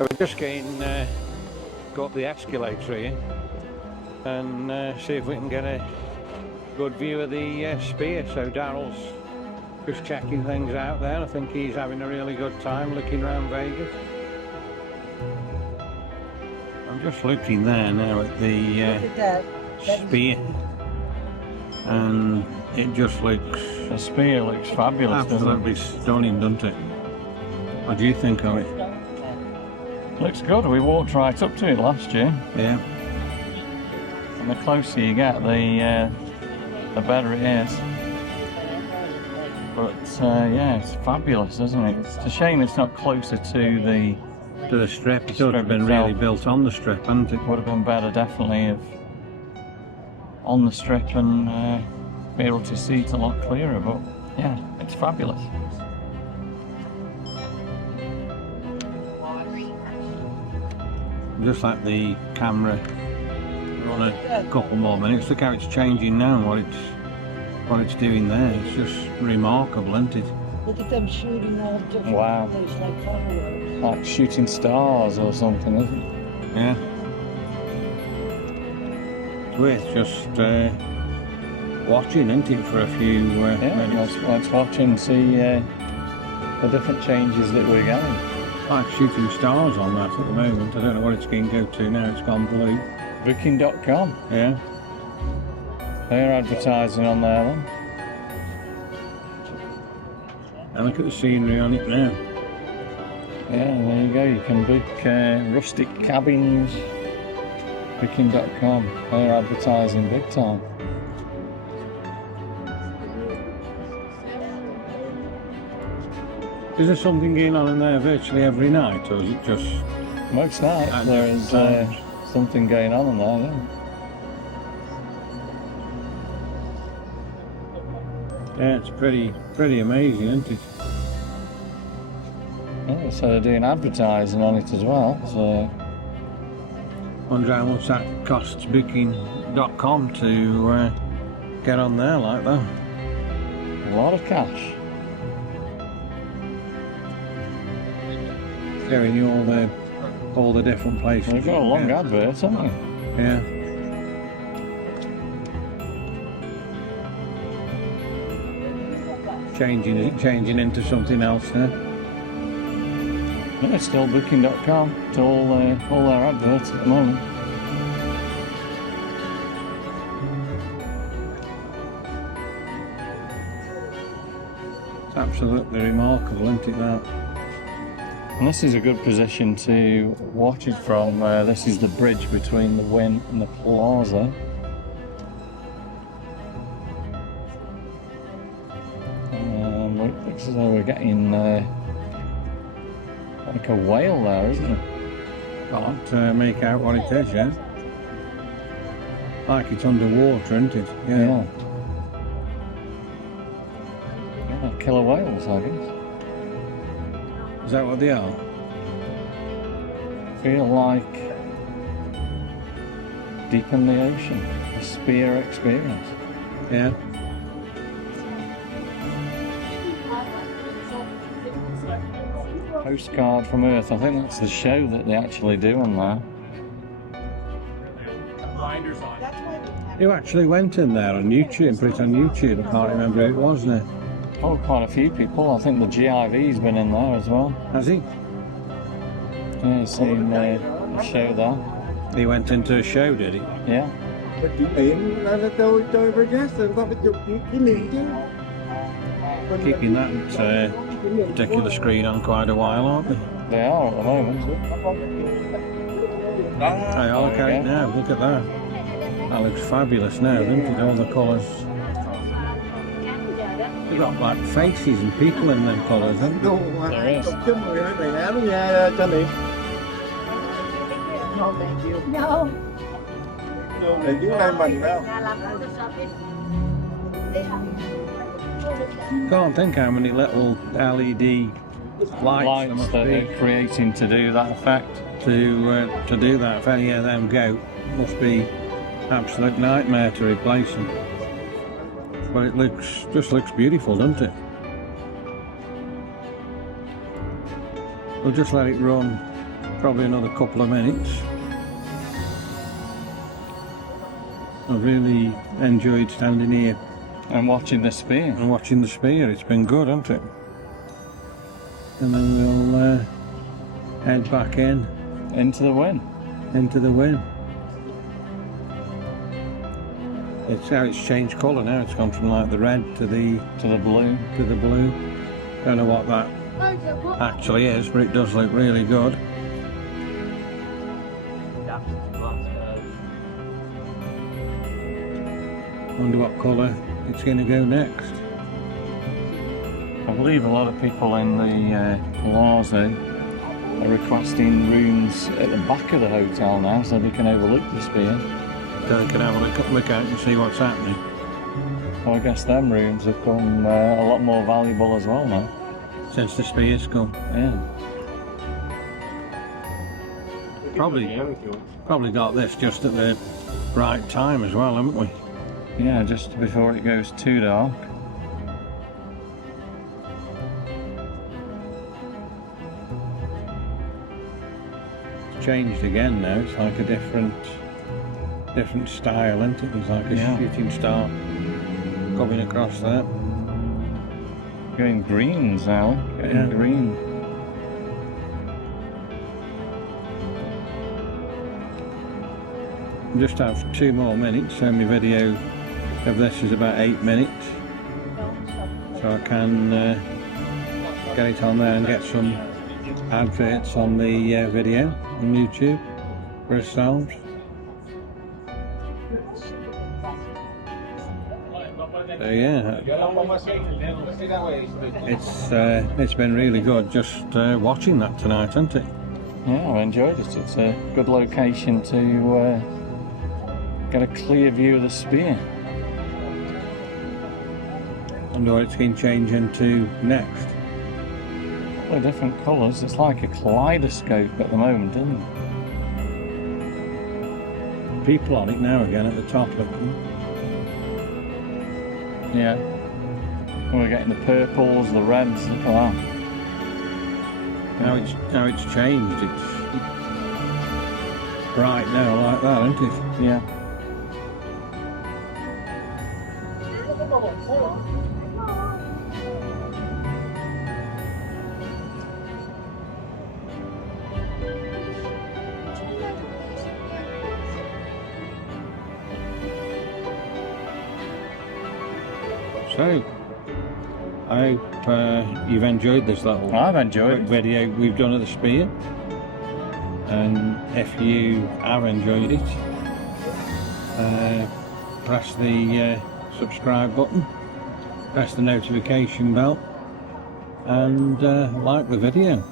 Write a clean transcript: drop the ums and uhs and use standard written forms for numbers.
So we're just go up the escalator here and see if we can get a good view of the spear. So Daryl's just checking things out there. I think he's having a really good time looking around Vegas. I'm just looking there now at the spear, and it just looks... The spear looks fabulous, absolutely stunning, doesn't it? What do you think of it? Looks good. We walked right up to it last year. Yeah. And the closer you get, the better it is. But yeah, it's fabulous, isn't it? It's a shame it's not closer to the strip. It would have been really built on the strip, hadn't it? Would have been better, definitely, if on the strip and be able to see it a lot clearer. But yeah, it's fabulous. Just like the camera on a couple more minutes. Look how it's changing now, what it's doing there. It's just remarkable, isn't it? Look at them shooting all different things like fireworks. Like shooting stars or something, isn't it? Yeah. Worth just watching, isn't it, for a few minutes? Let's watch and see the different changes that we're getting. Like shooting stars on that at the moment. I don't know what it's going to go to now. It's gone blue. Booking.com. Yeah. They're advertising on there then. And look at the scenery on it now. Yeah, there you go. You can book rustic cabins. Booking.com. They're advertising big time. Is there something going on in there virtually every night, or is it just... Most nights there is something going on in there, yeah. Yeah, it's pretty amazing, isn't it? Yeah, so they're doing advertising on it as well, so... Wonder how much that costs Booking.com to get on there like that. A lot of cash. Showing you all the different places. They've got a long advert, haven't they? Yeah. Is it changing into something else now? Yeah, it's still Booking.com. It's all their adverts at the moment. It's absolutely remarkable, isn't it, that? And this is a good position to watch it from. This is the bridge between the Wynn and the Plaza. Looks as though we're getting like a whale there, isn't it? Can't make out what it is, yeah? Like it's underwater, isn't it? Yeah. Yeah, killer whales, I guess. Is that what they are? Feel like deep in the ocean, a spear experience. Yeah. Postcard from Earth. I think that's the show that they actually do on there. You actually went in there on YouTube, put it on YouTube. I can't remember who it was now. Oh, quite a few people. I think the GIV's been in there as well. Has he? Yeah, he's seen the show there. He went into a show, did he? Yeah. Keeping that particular screen on quite a while, aren't they? They are at the moment. They are, look at it now, look at that. That looks fabulous now, doesn't it? All the colours. They've got like faces and people in them colours, haven't they? There is. No. Can't think how many little LED lights that they're creating to do that effect. To do that, if any of them go, must be absolute nightmare to replace them. But it just looks beautiful, doesn't it? We'll just let it run probably another couple of minutes. I've really enjoyed standing here And watching the spear. and watching the spear. It's been good, hasn't it? And then we'll head back Into the wind. into the wind. It's changed colour now. It's gone from like the red to the blue. blue. Don't know what that actually is, but it does look really good. Wonder what colour it's going to go next. I believe a lot of people in the plaza are requesting rooms at the back of the hotel now so they can overlook the spear. So they can have a look out and see what's happening. So I guess them rooms have become a lot more valuable as well now. Since the spear's come. Yeah. Probably got this just at the right time as well, haven't we? Yeah, just before it goes too dark. It's changed again now. It's like a different style, isn't it? It's like a shooting star coming across there. Going greens now. Getting green. Just have 2 more minutes, so my video of this is about 8 minutes. So I can get it on there and get some adverts on the video on YouTube for ourselves. So yeah, it's been really good just watching that tonight, hasn't it? Yeah, I enjoyed it. It's a good location to get a clear view of the spear. Wonder what it's going to change into next. All the different colours. It's like a kaleidoscope at the moment, isn't it? People on it now again at the top looking. Yeah. We're getting the purples, the reds, look at that. Now it's changed. It's bright now like that, isn't it? Yeah. So, I hope you've enjoyed this little I've enjoyed quick video we've done of the spear. And if you have enjoyed it, press the subscribe button, press the notification bell, and like the video.